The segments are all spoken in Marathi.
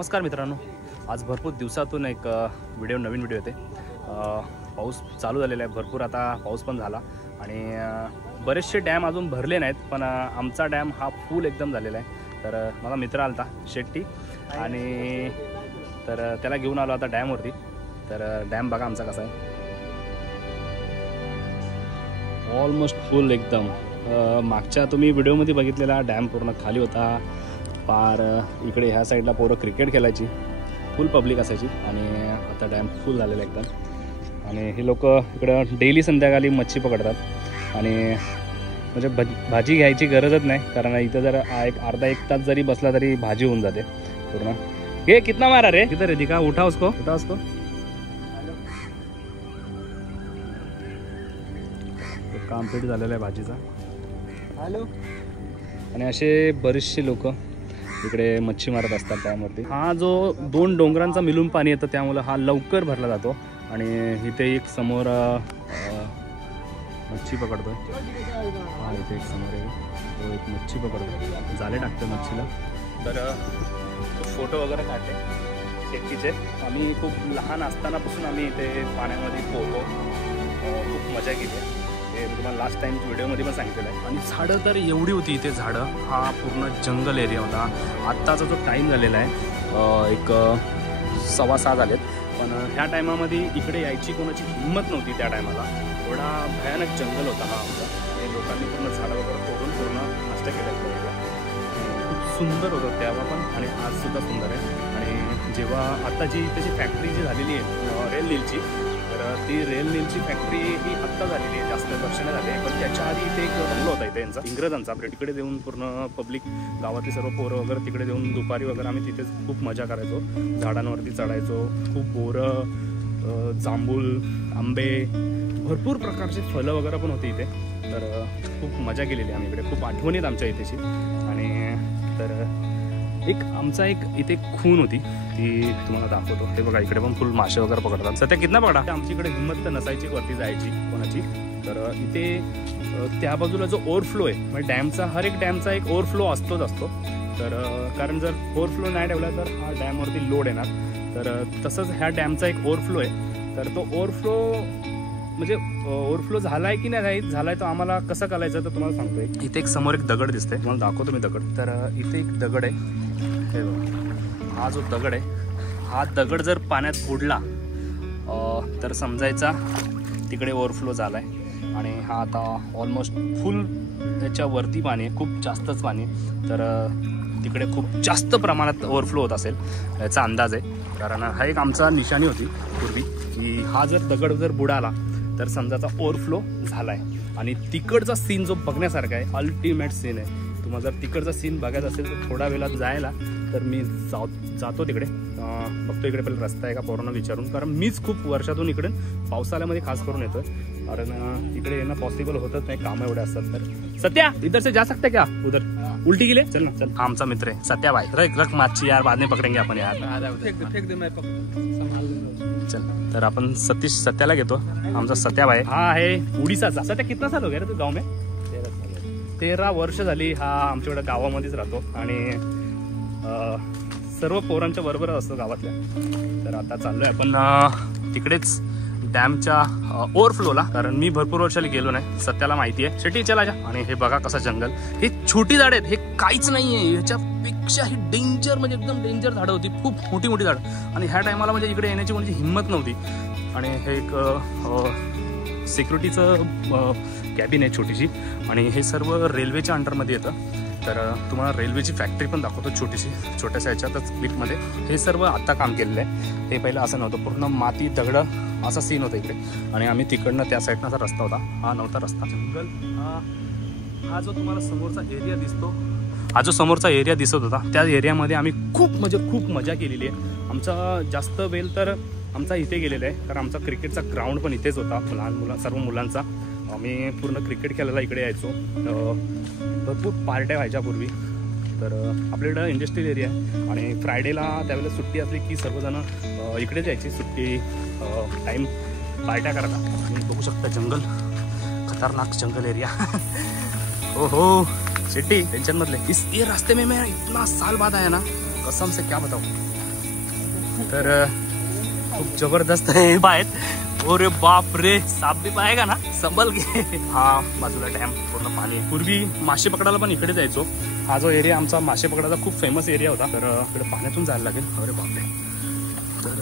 नमस्कार मित्रांनो, आज भरपूर दिवसातून एक नवीन व्हिडिओ येते। पाऊस चालू झालेला आहे, भरपूर आता पाऊस पण झाला आणि बरेचसे डॅम अजून भरले नाहीत, पण आमचा डॅम हा फुल एकदम झालेला आहे। तर माझा मित्र आलता शेट्टी आणि तर त्याला घेऊन आलो आता डॅमवरती। तर डॅम बघा आमचा कसा आहे, ऑलमोस्ट फुल एकदम। मागच्या तुम्ही व्हिडिओमध्ये बघितलेला डॅम पूर्ण खाली होता, पार इकडे ह्या साईडला पोरं क्रिकेट खेळायची, फुल पब्लिक असायची आणि आता डॅम फुल झालेला एकदम। आणि हे लोक इकडं डेली संध्याकाळी मच्छी पकडतात आणि म्हणजे भाजी घ्यायची गरजच नाही, कारण इथं जर अर्धा एक तास जरी बसला तरी भाजी होऊन जाते पूर्ण। हे कितना मारा रे, किधर रे, का उठा उसको। कम्प्लीट झालेला आहे भाजीचा। हॅलो। आणि असे बरेचसे लोक इकडे मच्छी मारत असतात डॅमवरती। हा जो दोन डोंगरांचा मिळून पाणी येतं त्यामुळे हा लवकर भरला जातो। आणि इथे एक समोर मच्छी पकडतोय, हा इथे एक समोर आहे तो एक मच्छी पकडतोय, जाळे टाकतोय मच्छीला। तर फोटो वगैरे काढले शेतीचे। आम्ही खूप लहान असतानापासून आम्ही इथे पाण्यामध्ये पोहतो, खूप मजा केली आहे। हे तुम्हाला लास्ट टाइम व्हिडिओमध्ये पण सांगितलेलं आहे। आणि झाडं तर एवढी होती इथे, झाडं हा पूर्ण जंगल एरिया होता। आत्ताचा जो टाईम झालेला आहे एक 6:15 झालेत, पण ह्या टायमामध्ये इकडे यायची कोणाची हिंमत नव्हती त्या टायमाला। एवढा भयानक जंगल होता हा आमचा आणि लोकांनी पूर्ण झाडं वगैरे तोडून पूर्ण नष्ट केलं एरिया। खूप सुंदर होतं तेव्हा पण आणि आजसुद्धा सुंदर आहे। आणि जेव्हा आता जी त्याची फॅक्टरी जी झालेली आहे रेल नीलची, तर ती रेल नीलची फॅक्टरी ही आत्ता झालेली आहे, जास्त वर्ष नाही झाली आहे। पण त्याच्या आधी इथे एक बंगलो होता इथे यांचा, इंग्रजांचा। तिकडे देऊन पूर्ण पब्लिक गावातली सर्व पोरं वगैरे तिकडे देऊन दुपारी वगैरे आम्ही तिथेच खूप मजा करायचो, झाडांवरती चढायचो। खूप बोरं, जांभूळ, आंबे, भरपूर प्रकारचे फळं वगैरे पण होते इथे। तर खूप मजा केलेली आम्ही इकडे, खूप आठवणी आहेत आमच्या इथेची। आणि तर आमचा एक इथे खून होती, ती तुम्हाला दाखवतो। हे बघा इकडे पण फुल मासे वगैरे पकडतात। सध्या कितना पकडा, आमची इकडे हिंमत तर नसायची वरती जायची कोणाची। तर इथे त्या बाजूला जो ओव्हरफ्लो आहे, म्हणजे डॅमचा हर एक डॅमचा एक ओव्हरफ्लो असतोच असतो। तर कारण जर ओव्हरफ्लो नाही ठेवला तर हा डॅमवरती लोड येणार। तर तसंच ह्या डॅमचा एक ओव्हरफ्लो आहे। तर तो ओव्हरफ्लो म्हणजे ओव्हरफ्लो झालाय की नाही झालाय तो आम्हाला कसं करायचं तर तुम्हाला सांगतोय। इथे एक समोर एक दगड दिसतंय, तुम्हाला दाखवतो मी दगड। तर इथे एक दगड आहे, हे बघा हा जो दगड आहे, हा दगड जर पाण्यात बुडला तर समजायचा तिकडे ओव्हरफ्लो झालाय। आणि हा आता ऑलमोस्ट फुल त्याच्यावरती पाणी आहे, खूप जास्तच पाणी आहे। तर तिकडे खूप जास्त प्रमाणात ओव्हरफ्लो होत असेल याचा अंदाज आहे। कारण हा एक आमचा निशाणी होती पूर्वी, की हा जर दगड जर बुडाला तर समजाचा ओव्हरफ्लो झालाय। आणि तिकडचा सीन जो बघण्यासारखा आहे, अल्टिमेट सीन आहे। तुम्हाला जर तिकडचा सीन बघायचा असेल तर थोडा वेळात जायला तर मी जातो तिकडे, बघतो इकडे पहिले रस्ता आहे का पोरांना विचारून। कारण मीच खूप वर्षातून इकडे पावसाळ्यामध्ये खास करून येतोय, कारण इकडे येणं पॉसिबल होतच नाही, कामं एवढे असतात। तर सत्या इधर से जा सकते क्या, उधर उल्टी गेले, चल ना चल। आमचा मित्र आहे सत्या भाई, रख माची यार, बाद में पकडेंगे आपण यार, चल। तर आपण सत्याला घेतो, आमचा सत्या भाई हा आहे उडीसाचा। सत्या कितना साल हो गया रे तू गाव में? 13 वर्ष झाली हा आमच्याकडे गावामध्येच राहतो आणि सर्व पोरांच्या बरोबर असतो गावातल्या। तर आता चाललोय आपण तिकडेच डॅमच्या ओव्हरफ्लोला, कारण मी भरपूर वर्षाला गेलो नाही, सत्याला माहिती आहे। शेट्टी चला जा। आणि हे बघा कसं जंगल, हे छोटी झाड आहेत, हे काहीच नाहीये, ह्याच्यापेक्षा ही डेंजर म्हणजे एकदम डेंजर झाडं होती, खूप मोठी मोठी झाडं। आणि ह्या टायमाला म्हणजे इकडे येण्याची कोणाची हिंमत नव्हती। आणि हे एक सिक्युरिटीचं कॅबिन आहे छोटीशी, आणि हे सर्व रेल्वेच्या अंडरमध्ये येतं। तर तुम्हाला रेल्वेची फॅक्टरी पण दाखवतो छोटीशी, छोट्याशा ह्याच्यातच क्लिपमध्ये। हे सर्व आता काम केलेलं आहे, हे पहिलं असं नव्हतं, पूर्ण माती दगडं असा सीन होता इकडे। आणि आम्ही तिकडनं त्या साईडनं असा रस्ता होता, हा नव्हता रस्ता। जंगल हा जो तुम्हाला समोरचा एरिया दिसतो, हा जो समोरचा एरिया दिसत होता, त्या एरियामध्ये आम्ही खूप मजा केलेली आहे। आमचा जास्त वेळ तर आमचा इथे गेलेला आहे, कारण आमचा क्रिकेटचा ग्राउंड पण इथेच होता, सर्व मुलांचा। आम्ही पूर्ण क्रिकेट खेळायला इकडे यायचो, भरपूर पार्ट्या व्हायच्या पूर्वी। तर आपल्याकडं इंडस्ट्रियल एरिया आहे आणि फ्रायडेला त्यावेळेला सुट्टी असली की सर्वजण इकडेच यायची, सुट्टी टाईम पार्ट्या करायला। तुम्ही बघू शकता जंगल, खतरनाक जंगल एरिया। हो शेट्टी टेंशन मत ले, इस ये रास्ते में मैं इतना साल बाद आया ना, कसम से क्या बताऊँ। तर खूप जबरदस्त आहे आहेत। अरे बाप रे, साप भी पाहेगा ना, संभल घे। हा बाजूला डॅम, पूर्ण पाणी आहे। पूर्वी मासे पकडायला पण इकडे जायचो। हा जो एरिया आमचा मासे पकडायचा खूप फेमस एरिया होता, तर इकडे पाण्यातून जायला लागेल। अरे बापरे, तर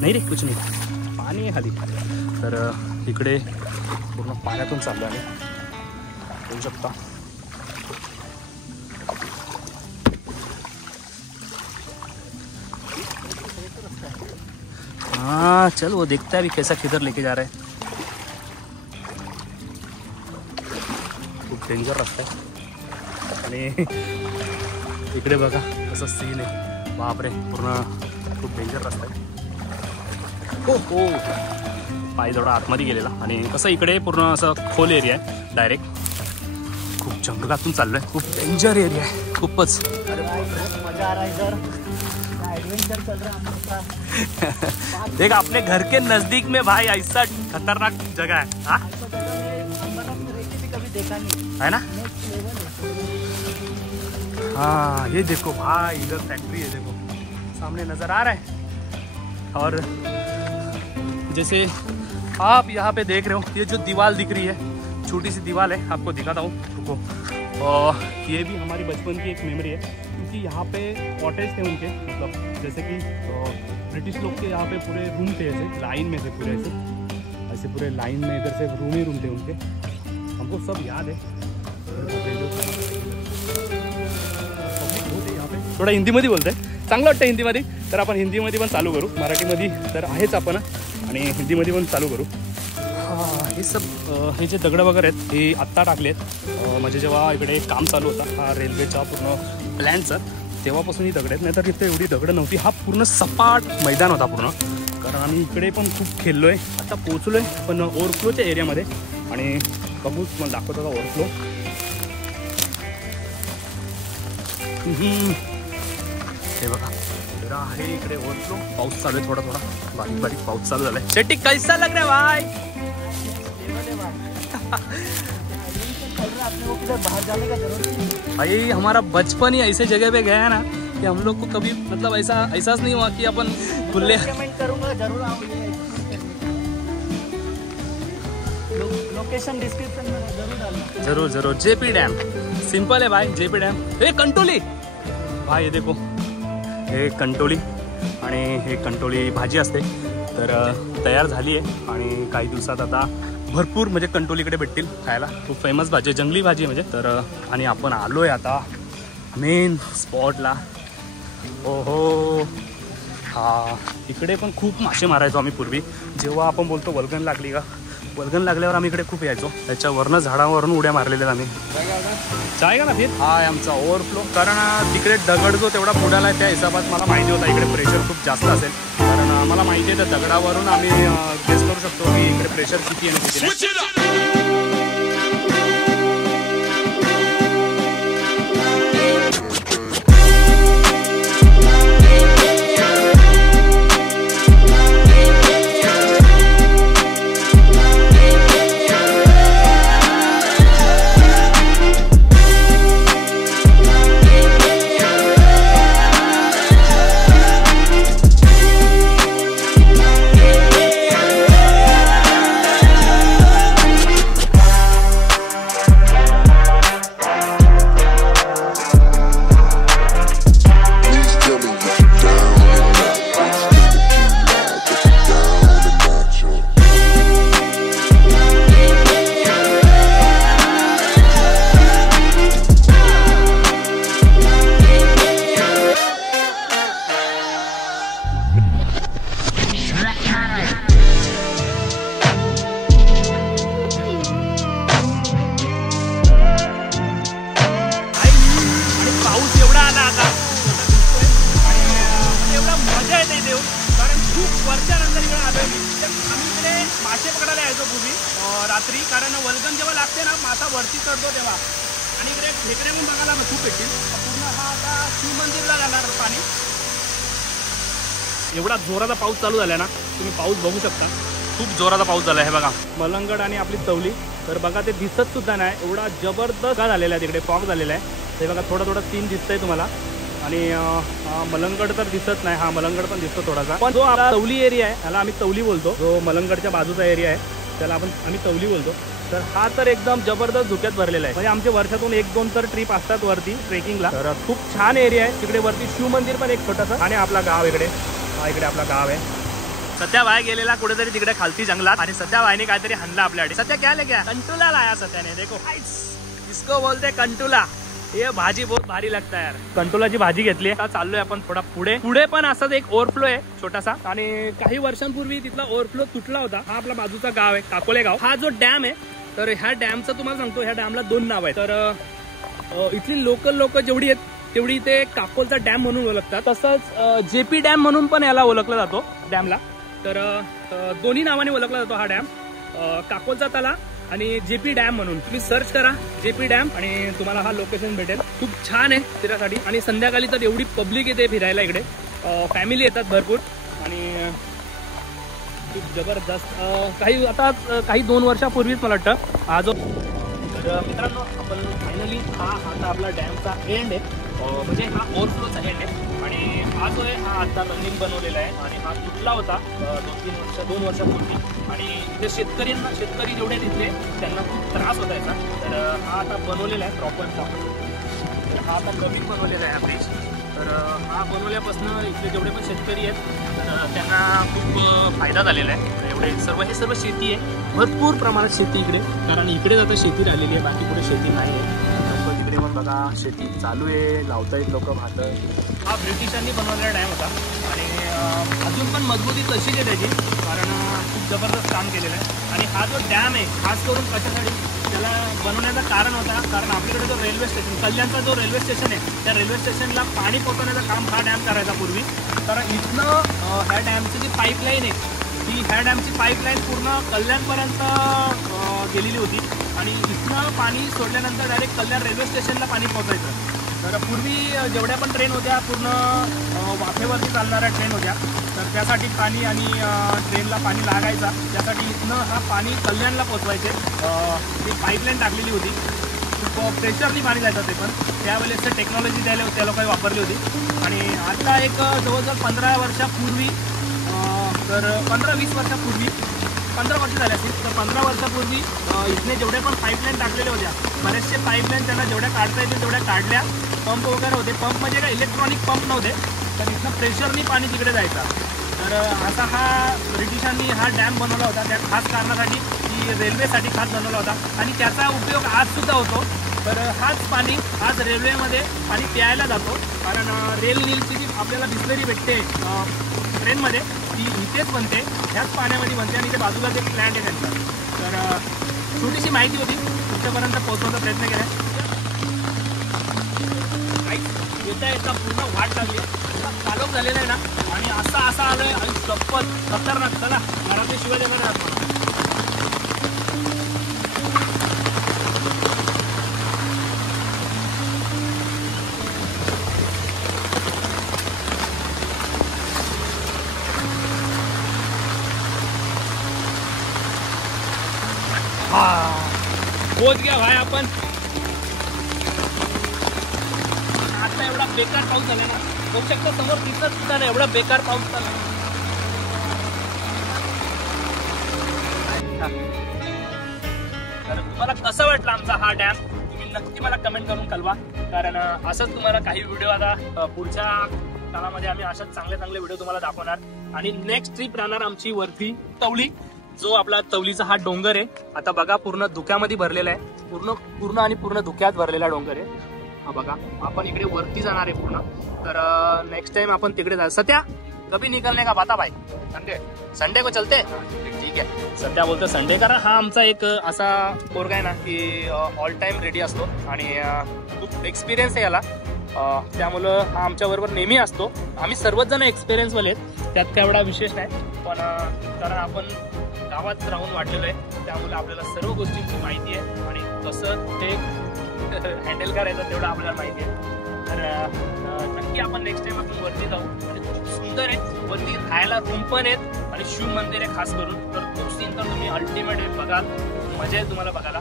नाही रे कुछ नाही, पाणी आहे खाली। तर इकडे पूर्ण पाण्यातून चाललं आहे, होऊ शकता। हाँ चल, वो देखता है अभी कैसा किधर लेके जा रहा है। खूप डेंजर रस्ता आहे आणि इकडे बघा कसं सीन आहे, बापरे पूर्ण खूप डेंजर रस्ता आहे। हो हो, पाय थोडा आतमध्ये गेलेला आणि कसं इकडे पूर्ण असं खोल एरिया आहे डायरेक्ट। खूप जंगलातून चाललोय, खूप डेंजर एरिया आहे खूपच। अरे मजा आ रहा है इधर, एडवेंचर चल रहा है। देख अपने घर के नजदीक में भाई ऐसा खतरनाक जगह है। हाँ कभी देखा नहीं है ना। हाँ ये देखो भाई, इधर फैक्ट्री है, देखो सामने नजर आ रहा है। और जैसे आप यहाँ पे देख रहे हो, ये जो दीवार दिख रही है, छोटी सी दीवार है, आपको दिखाता हूँ रुको। और ये भी हमारी बचपन की एक मेमोरी है, क्योंकि यहाँ पे कॉटेज थे उनके, मतलब जैसे कि ब्रिटिश लोग के यहाँ पे पूरे रूम थे, ऐसे लाइन में थे पूरे, ऐसे पूरे लाइन में इधर से रूम ही रूम थे उनके, हमको सब याद है। यहाँ पे थोडा हिंदीमध्ये बोलतंय, चांगलं वाटतं हिंदीमध्ये, तर आपण हिंदीमध्ये पण चालू करू, मराठीमध्ये तर आहेच आपण, आणि हिंदीमध्ये पण चालू करू। हे सब हे जे दगड वगैरे आहेत हे आत्ता टाकलेत, म्हणजे जेव्हा इकडे काम चालू होता हा रेल्वेचा पूर्ण प्लॅनचा, तेव्हापासून ही दगड आहेत, नाहीतर इथे एवढी दगड नव्हती। हा पूर्ण सपाट मैदान होता पूर्ण, कारण आम्ही इकडे पण खूप खेळलो आहे। आता पोहोचलो आहे पण ओव्हरफ्लोच्या एरियामध्ये, आणि बघू मला दाखवतो का ओव्हरफ्लो। हे बघा आहे इकडे ओव्हरफ्लो, पाऊस चालू आहे, थोडा थोडा बारीक बारीक पाऊस चालू झालाय। शेट्टी कैसा लग रहा है भाई? बाहर जाने का जरूरत नहीं। भाई हमारा बचपन ही ऐसे जगह पे गया है ना कि हम लोग को कभी मतलब ऐसा एहसास नहीं हुआ कि अपन खुले। कमेंट करूंगा जरूर आऊंगी, लोकेशन डिस्क्रिप्शन में जरूर डालना। जरूर जरूर, जेपी डैम सिंपल है भाई, जेपी डैम। हे कंटोली भाई, ये देखो हे कंटोली, आणि हे कंटोली भाजी असते, तर तयार झाली आहे आणि काही दिवसात आता भरपूर म्हणजे कंटोलीकडे भेटतील खायला। खूप फेमस भाजी आहे, जंगली भाजी आहे म्हणजे। तर आणि आपण आलो आहे आता मेन स्पॉटला। ओहो हा, इकडे पण खूप मासे मारायचो आम्ही पूर्वी, जेव्हा आपण बोलतो वल्गन लागली का, वल्गन लागल्यावर आम्ही इकडे खूप यायचो, त्याच्यावरनं झाडावरून उड्या मारलेल्या आम्ही। चाय का ना फिर, हा आहे आमचा ओव्हरफ्लो, कारण तिकडे दगड जो तेवढा बुडाला आहे त्या हिशोबात मला माहिती होता इकडे प्रेशर खूप जास्त असेल, कारण आम्हाला माहिती आहे त्या दगडावरून आम्ही गेस करू शकतो की इकडे प्रेशर किती आहे किती नाही। रात्री, कारण वल्गन जेव्हा लागते ना मासा वरती चढतो तेव्हा, आणि इकडे खेकडे पण बघायला खूप भेटतील। पूर्ण हा आता शिवमंदिरला जाणार पाणी, एवढा जोराचा पाऊस चालू झाला ना, तुम्ही पाऊस बघू शकता, खूप जोराचा पाऊस झाला आहे बघा। मलंगड आणि आपली तवली, तर बघा ते दिसत सुद्धा नाही, एवढा जबरदस्त झालेला आहे तिकडे, फॉग झालेला आहे ते बघा, थोडा थोडा सीन दिसतंय तुम्हाला। आणि मलंगड तर दिसत नाही, हा मलंगड पण दिसतो थोडासा, पण जो आपला तवली एरिया आहे त्याला आम्ही तवली बोलतो, जो मलंगडच्या बाजूचा एरिया आहे त्याला आम्ही तवली बोलतो. तर हा तर एकदम जबरदस्त धुक्यात भरलेला आहे, म्हणजे आमच्या वर्षातून 1-2 तर ट्रिप असतात वरती ट्रेकिंगला. तर खूप छान एरिया आहे तिकडे वरती, शिव मंदिर पण एक छोटासा, आणि आपला गाव इकडे, हा इकडे आपला गाव आहे. सध्या बाय गेलेला कुठेतरी तिकडे खालती जंगलात, आणि सध्या बायने काहीतरी हाणला आपल्याकडे. सध्या क्या लेके कंटुला लाया सध्याने, देखो इसको बोलते कंटुला. ये भाजी बहुत भारी लगता है यार. कंटोलाची भाजी घेतली. आता चाललोय आपण थोडा पुढे पण असंच एक ओव्हरफ्लो आहे छोटासा, आणि काही वर्षांपूर्वी तिथला ओव्हरफ्लो तुटला होता. हा आपला बाजूचा गाव आहे काकोले गाव. हा जो डॅम आहे, तर ह्या डॅमचं तुम्हाला सांगतो, ह्या डॅमला 2 नाव आहेत. तर इथली लोकल लोक जेवढी आहेत तेवढी ते काकोलचा डॅम म्हणून ओळखतात. तसंच जेपी डॅम म्हणून पण याला ओळखला जातो डॅमला. तर दोन्ही नावाने ओळखला जातो हा डॅम, काकोलचा तला आणि जेपी डॅम म्हणून. तुम्ही सर्च करा जेपी डॅम आणि तुम्हाला हा लोकेशन भेटेल. खूप छान आहे फिरायसाठी, आणि संध्याकाळी तर एवढी पब्लिक येते फिरायला इकडे, फॅमिली येतात भरपूर, आणि खूप जबरदस्त. काही 2 वर्षापूर्वीच मला वाटतं हा जो. तर मित्रांनो, आपण फायनली हा आता आपला डॅमचा एंड आहे, म्हणजे हा ओव्हरफ्लोचा एंड आहे. आणि हा जो आहे हा आता रनिंग बनवलेला आहे, आणि हा तुटला होता 2 वर्षापूर्वी. आणि जे शेतकरी जेवढे तिथले त्यांना खूप त्रास होता याचा. तर हा आता बनवलेला आहे प्रॉपर. तर हा आता नवीन बनवलेला आहे हा ब्रिज. तर हा बनवल्यापासून इथले जेवढे पण शेतकरी आहेत तर त्यांना खूप फायदा झालेला आहे. हे सर्व शेती आहे, भरपूर प्रमाणात शेती इकडे, कारण इकडे आता शेती राहिलेली आहे, बाकी कुठे शेती नाही आहे. तिकडे पण बघा शेती चालू आहे, लावतायत लोक भातं. हा ब्रिटिशांनी बनवलेला डॅम होता, आणि अजून पण मजबूती तशीच आहे त्याची, कारण खूप जबरदस्त काम केलेलं आहे. आणि हा जो डॅम आहे खास करून कशासाठी त्याला बनवण्याचं कारण होता, कारण आपल्याकडे जो रेल्वे स्टेशन, कल्याणचा जो रेल्वे स्टेशन आहे, त्या रेल्वे स्टेशनला पाणी पोहोचवण्याचं काम हा डॅम करायचा पूर्वी. तर इथनं ह्या डॅमची जी पाईपलाईन आहे, ही ह्या डॅमची पाईपलाईन पूर्ण कल्याणपर्यंत गेलेली होती, आणि इथनं पाणी सोडल्यानंतर डायरेक्ट कल्याण रेल्वे स्टेशनला पाणी पोहोचायचं. तर पूर्वी जेवढ्या पण ट्रेन होत्या पूर्ण वाफेवरती चालणाऱ्या ट्रेन होत्या, तर त्यासाठी पाणी आणि ट्रेनला पाणी लागायचा, त्यासाठी इथनं हा पाणी कल्याणला पोचवायचे. ती पाईपलाईन टाकलेली होती, खूप प्रेशरनी पाणी जायचं ते, पण त्यावेळेस टेक्नॉलॉजी त्या लोकांनी वापरली होती. आणि आता एक जवळजवळ 15 वर्षापूर्वी, तर 15-20 वर्षापूर्वी, 15 वर्ष झाले असतील, तर 15 वर्षापूर्वी इथने जेवढ्या पण पाईपलाईन टाकलेल्या होत्या, बरेचसे पाईपलाईन त्यांना जेवढ्या काढता येतील तेवढ्या काढल्या. पंप वगैरे होते, पंप म्हणजे काय इलेक्ट्रॉनिक पंप नव्हते, तर इथनं प्रेशरनी पाणी तिकडे जायचा. तर असा हा ब्रिटिशांनी हा डॅम बनवला होता, त्या खास कारणासाठी, की रेल्वेसाठी खास बनवला होता, आणि त्याचा उपयोग आजसुद्धा होतो. तर हाच पाणी आज रेल्वेमध्ये पाणी प्यायला जातो, कारण रेल नीलची जी आपल्याला बिस्लरी भेटते ट्रेनमध्ये, ती इथेच बनते, ह्याच पाण्यामध्ये बनते, आणि ते बाजूलाच एक प्लॅन्ट आहे त्यांचा. तर छोटीशी माहिती होती, तुमच्यापर्यंत पोहोचवण्याचा प्रयत्न केला. येता पूर्ण वाट लागली, चालक झालेला आहे ना, आणि असा आलोय, आणि चप्पल खतरनाक. चला घरातले शिवाय देणार आहे. पोच गया भाई आपण. आता एवढा बेकार पाऊस झाला ना, बघू शकता समोर दिसत सुद्धा नाही, एवढा बेकार पाऊस झाला. तर तुम्हाला कसा वाटला आमचा हा डॅम, तुम्ही नक्की मला कमेंट करून कळवा, कारण असंच तुम्हाला काही व्हिडिओ आता पुढच्या काळामध्ये आम्ही अशाच चांगले व्हिडिओ तुम्हाला दाखवणार. आणि नेक्स्ट ट्रिप राहणार आमची वरती तवली, जो आपला तवलीचा हा डोंगर आहे. आता बघा पूर्ण धुक्यामध्ये भरलेला आहे, पूर्ण धुक्यात भरलेला डोंगर आहे हा. बघा आपण इकडे वरती जाणार आहे पूर्ण. तर नेक्स्ट टाइम आपण तिकडे जा. सध्या कभी निकलने का बाता भाई? संडे को चलते. ठीक आहे, सध्या बोलतो संडे, कारण हा आमचा एक असा पोरगा आहे ना की ऑल टाइम रेडी असतो, आणि खूप एक्सपिरियन्स आहे याला, त्यामुळं हा आमच्या बरोबर नेहमी असतो. आम्ही सर्वच जण एक्सपिरियन्सवाले आहेत, त्यात काय एवढा विशेष नाही, पण कारण आपण गावात राहून वाढलेलो आहे, त्यामुळे आपल्याला सर्व गोष्टींची माहिती आहे, आणि कसं ते हँडल करायचं तेवढं आपल्याला माहिती आहे. तर नक्की आपण नेक्स्ट टाइम आपण वरती जाऊ, आणि खूप सुंदर आहे, वरती राहायला रूम पण आहेत, आणि शिव मंदिर आहे खास करून. तर तो सीन तर तुम्ही अल्टिमेट आहे, बघाल, मजा आहे तुम्हाला बघायला.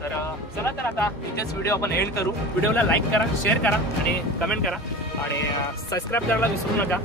तर चला, तर आता इथेच व्हिडिओ आपण एंड करू. व्हिडिओला लाईक करा, शेअर करा, आणि कमेंट करा. आणि सबस्क्राईब करायला विसरू नका.